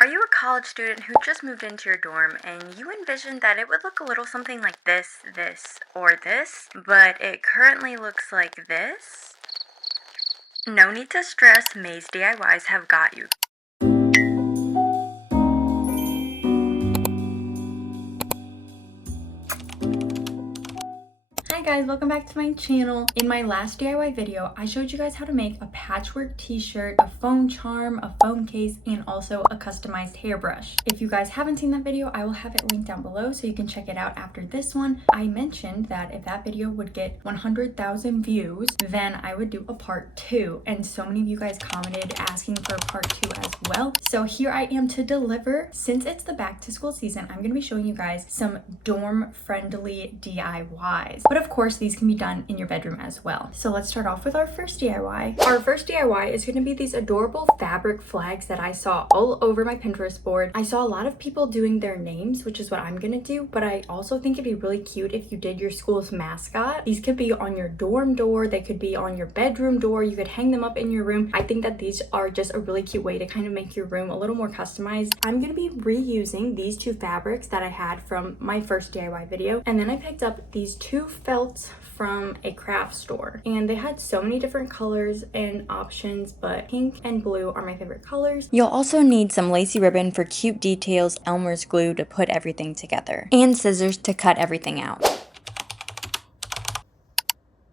Are you a college student who just moved into your dorm and you envisioned that it would look a little something like this, or this, but it currently looks like this? No need to stress, Maze DIYs have got you. Hi guys, welcome back to my channel. In my last DIY video, I showed you guys how to make a patchwork t-shirt, a phone charm, a phone case, and also a customized hairbrush. If you guys haven't seen that video, I will have it linked down below so you can check it out after this one. I mentioned that if that video would get 100,000 views, then I would do a part 2. And so many of you guys commented asking for a part 2 as well. So here I am to deliver. Since it's the back to school season, I'm going to be showing you guys some dorm friendly DIYs. But of course, these can be done in your bedroom as well. So let's start off with our first DIY. Our first DIY is going to be these adorable fabric flags that I saw all over my Pinterest board. I saw a lot of people doing their names, which is what I'm going to do, but I also think it'd be really cute if you did your school's mascot. These could be on your dorm door, they could be on your bedroom door, you could hang them up in your room. I think that these are just a really cute way to kind of make your room a little more customized. I'm going to be reusing these two fabrics that I had from my first DIY video, and then I picked up these two felts from a craft store, and they had so many different colors and options, but pink and blue are my favorite colors. You'll also need some lacy ribbon for cute details, Elmer's glue to put everything together, and scissors to cut everything out.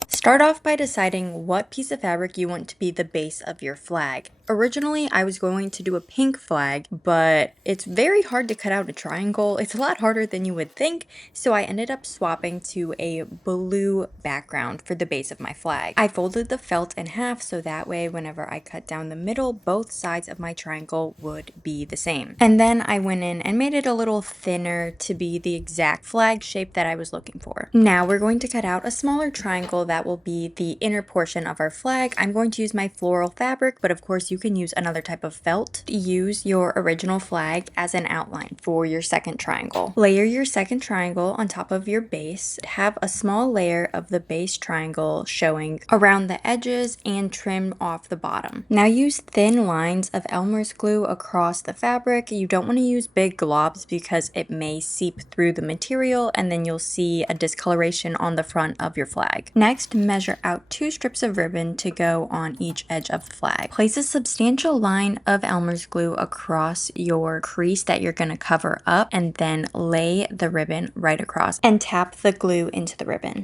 Start off by deciding what piece of fabric you want to be the base of your flag. Originally, I was going to do a pink flag, but it's very hard to cut out a triangle. It's a lot harder than you would think, so I ended up swapping to a blue background for the base of my flag. I folded the felt in half so that way whenever I cut down the middle, both sides of my triangle would be the same. And then I went in and made it a little thinner to be the exact flag shape that I was looking for. Now we're going to cut out a smaller triangle that will be the inner portion of our flag. I'm going to use my floral fabric, but of course you can use another type of felt. Use your original flag as an outline for your second triangle. Layer your second triangle on top of your base. Have a small layer of the base triangle showing around the edges and trim off the bottom. Now use thin lines of Elmer's glue across the fabric. You don't want to use big globs because it may seep through the material and then you'll see a discoloration on the front of your flag. Next, measure out 2 strips of ribbon to go on each edge of the flag. Place a substantial line of Elmer's glue across your crease that you're going to cover up, and then lay the ribbon right across and tap the glue into the ribbon.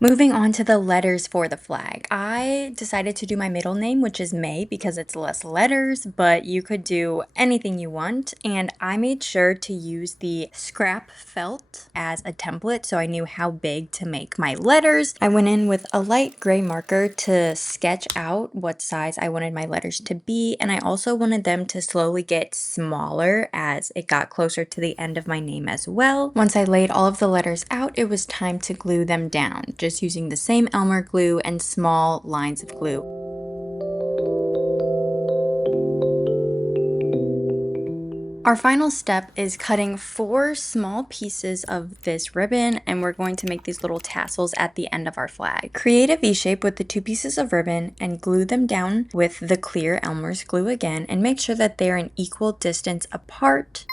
Moving on to the letters for the flag. I decided to do my middle name, which is May, because it's less letters, but you could do anything you want. And I made sure to use the scrap felt as a template so I knew how big to make my letters. I went in with a light gray marker to sketch out what size I wanted my letters to be, and I also wanted them to slowly get smaller as it got closer to the end of my name as well. Once I laid all of the letters out, it was time to glue them down, just using the same Elmer glue and small lines of glue. Our final step is cutting 4 small pieces of this ribbon, and we're going to make these little tassels at the end of our flag. Create a V shape with the 2 pieces of ribbon and glue them down with the clear Elmer's glue again, and make sure that they're an equal distance apart.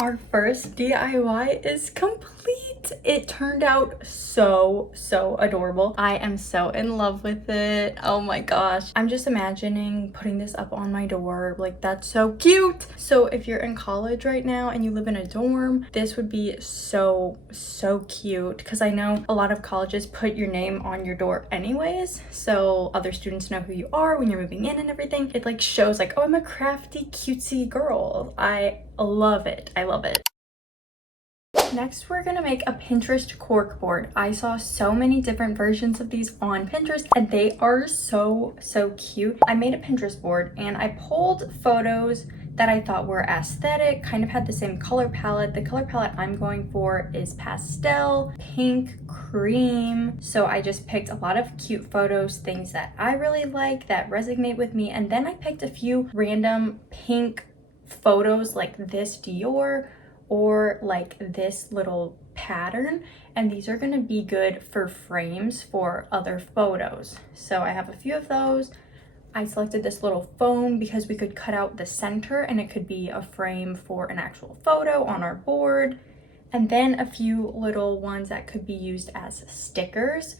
Our first DIY is complete. It turned out so adorable. I am so in love with it. Oh my gosh. I'm just imagining putting this up on my door. Like, that's so cute. So if you're in college right now and you live in a dorm, this would be so cute, because I know a lot of colleges put your name on your door anyways, so other students know who you are when you're moving in and everything. It like shows like, oh, I'm a crafty cutesy girl. I love it. I love it. Next, we're gonna make a Pinterest cork board. I saw so many different versions of these on Pinterest and they are so cute. I made a Pinterest board and I pulled photos that I thought were aesthetic, kind of had the same color palette. The color palette I'm going for is pastel, pink, cream. So I just picked a lot of cute photos, things that I really like, that resonate with me. And then I picked a few random pink photos like this Dior or like this little pattern, and these are going to be good for frames for other photos. So I have a few of those. I selected this little foam because we could cut out the center and it could be a frame for an actual photo on our board. And then a few little ones that could be used as stickers.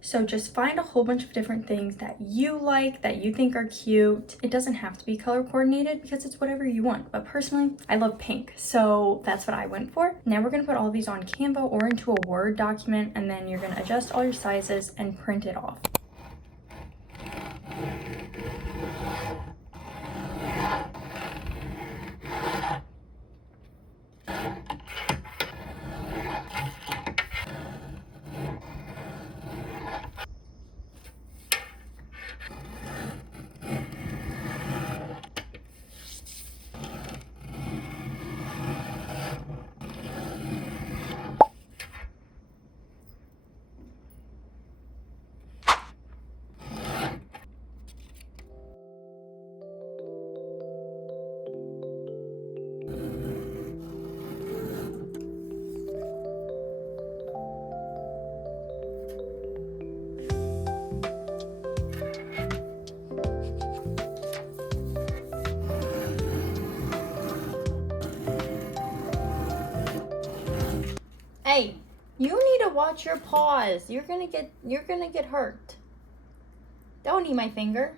So just find a whole bunch of different things that you like, that you think are cute. It doesn't have to be color coordinated because it's whatever you want. But personally, I love pink, so that's what I went for. Now we're gonna put all these on Canva or into a Word document, and then you're gonna adjust all your sizes and print it off. Hey, you need to watch your paws. You're gonna get hurt. Don't eat my finger.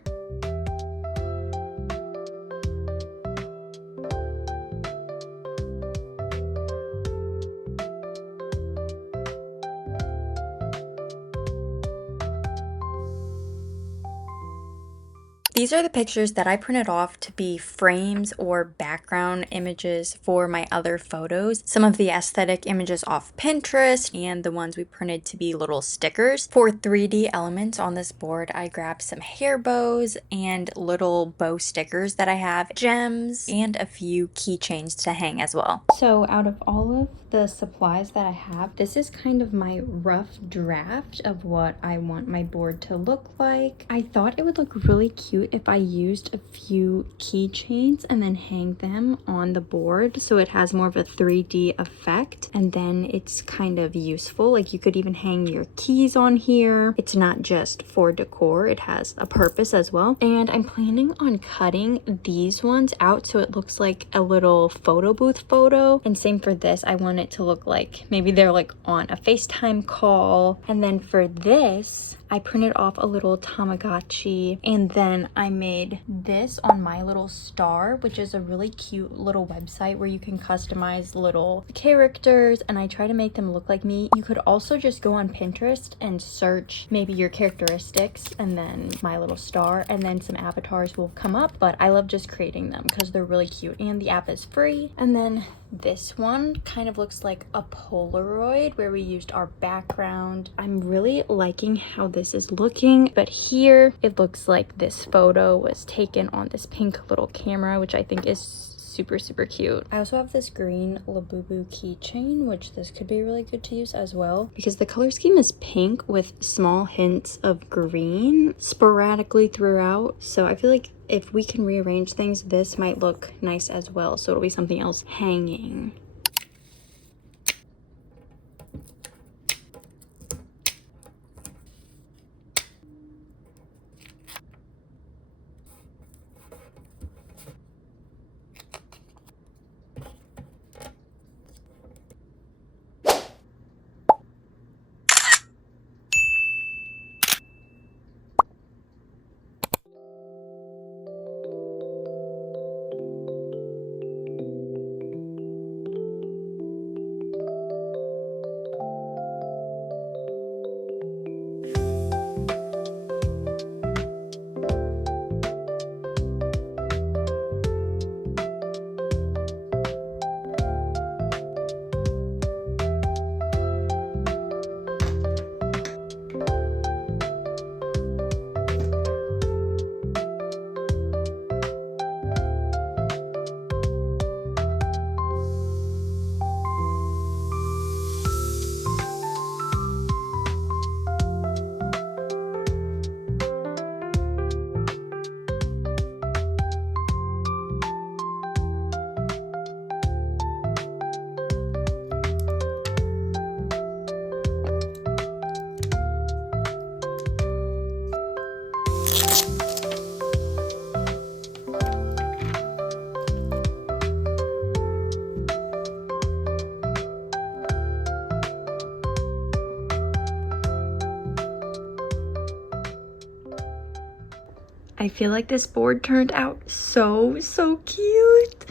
These are the pictures that I printed off to be frames or background images for my other photos. Some of the aesthetic images off Pinterest and the ones we printed to be little stickers. For 3D elements on this board, I grabbed some hair bows and little bow stickers that I have, gems, and a few keychains to hang as well. So out of all of the supplies that I have, this is kind of my rough draft of what I want my board to look like. I thought it would look really cute if I used a few keychains and then hang them on the board so it has more of a 3D effect, and then it's kind of useful. Like you could even hang your keys on here. It's not just for decor, it has a purpose as well. And I'm planning on cutting these ones out so it looks like a little photo booth photo, and same for this. I want it to look like maybe they're like on a FaceTime call. And then for this, I printed off a little Tamagotchi, and then I made this on My Little Star, which is a really cute little website where you can customize little characters, and I try to make them look like me. You could also just go on Pinterest and search maybe your characteristics and then My Little Star, and then some avatars will come up, but I love just creating them because they're really cute and the app is free. And then this one kind of looks like a Polaroid where we used our background. I'm really liking how this is looking, but here it looks like this photo was taken on this pink little camera, which I think is super cute. I also have this green Labubu keychain, which this could be really good to use as well because the color scheme is pink with small hints of green sporadically throughout. So I feel like if we can rearrange things, this might look nice as well. So it'll be something else hanging. I feel like this board turned out so cute.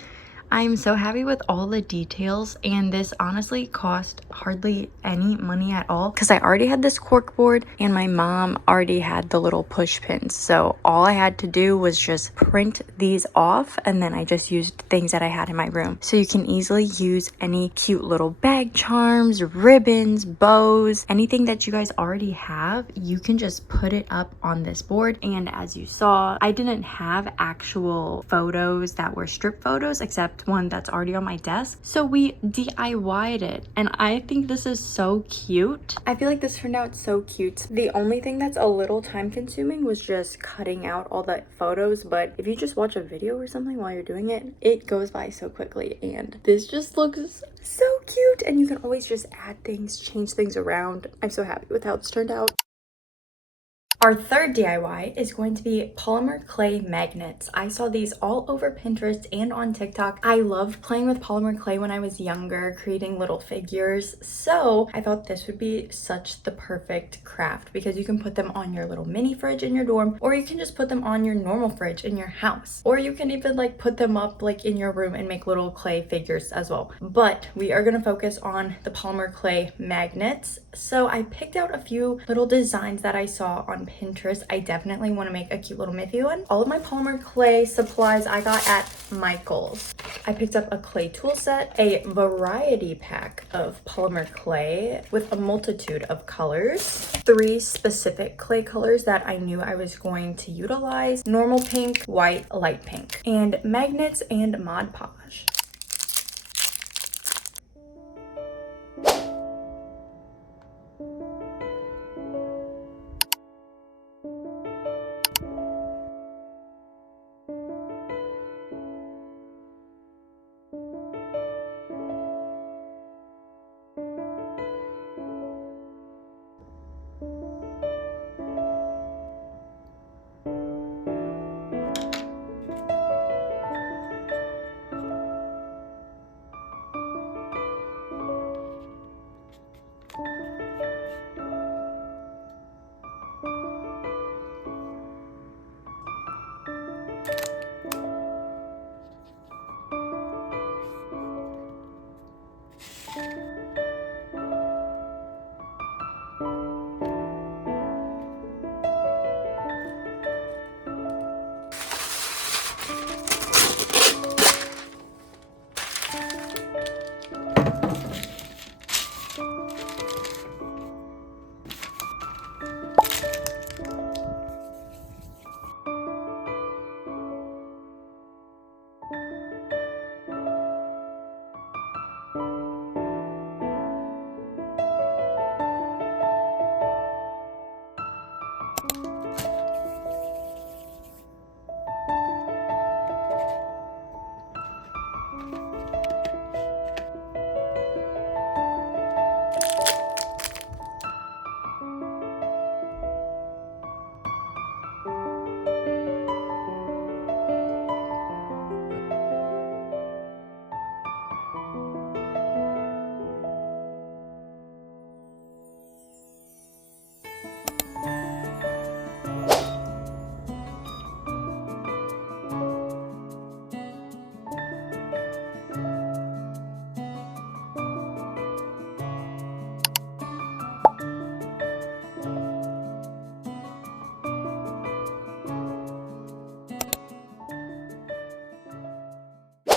I'm so happy with all the details, and this honestly cost hardly any money at all because I already had this cork board and my mom already had the little push pins. So all I had to do was just print these off, and then I just used things that I had in my room. So you can easily use any cute little bag charms, ribbons, bows, anything that you guys already have. You can just put it up on this board. And as you saw, I didn't have actual photos that were strip photos except one that's already on my desk, so we DIY'd it, and I think this is so cute. I feel like this turned out so cute. The only thing that's a little time consuming was just cutting out all the photos, but if you just watch a video or something while you're doing it, it goes by so quickly. And this just looks so cute, and you can always just add things, change things around. I'm so happy with how it's turned out. Our third DIY is going to be polymer clay magnets. I saw these all over Pinterest and on TikTok. I loved playing with polymer clay when I was younger, creating little figures. So I thought this would be such the perfect craft because you can put them on your little mini fridge in your dorm, or you can just put them on your normal fridge in your house. Or you can even like put them up like in your room and make little clay figures as well. But we are gonna focus on the polymer clay magnets. So I picked out a few little designs that I saw on Pinterest. I definitely want to make a cute little Miffy one. All of my polymer clay supplies I got at Michael's. I picked up a clay tool set, a variety pack of polymer clay with a multitude of colors, 3 specific clay colors that I knew I was going to utilize: normal pink, white, light pink, and magnets and Mod Podge.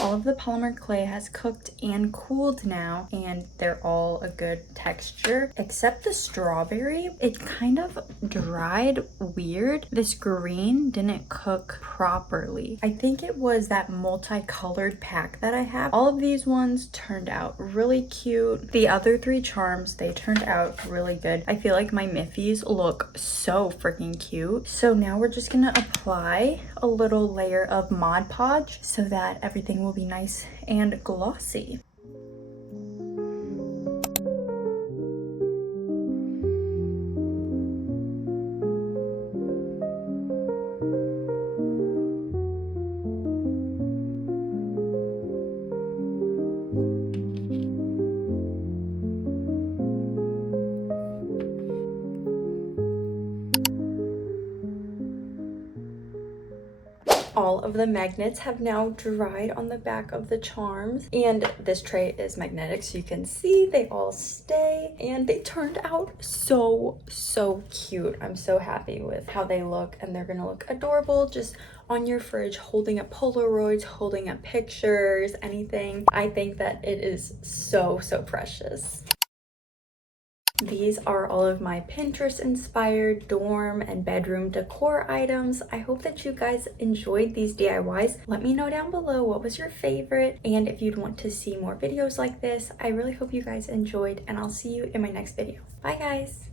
All of the polymer clay has cooked and cooled now, and they're all a good texture, except the strawberry. It kind of dried weird. This green didn't cook properly. I think it was that multicolored pack that I have. All of these ones turned out really cute. The other 3 charms, they turned out really good. I feel like my Miffies look so freaking cute. So now we're just gonna apply a little layer of Mod Podge so that everything will be nice and glossy. All of the magnets have now dried on the back of the charms, and this tray is magnetic, so you can see they all stay, and they turned out so cute. I'm so happy with how they look, and they're gonna look adorable just on your fridge, holding up Polaroids, holding up pictures, anything. I think that it is so precious. These are all of my Pinterest inspired dorm and bedroom decor items. I hope that you guys enjoyed these DIYs. Let me know down below what was your favorite, and if you'd want to see more videos like this. I really hope you guys enjoyed, and I'll see you in my next video. Bye guys!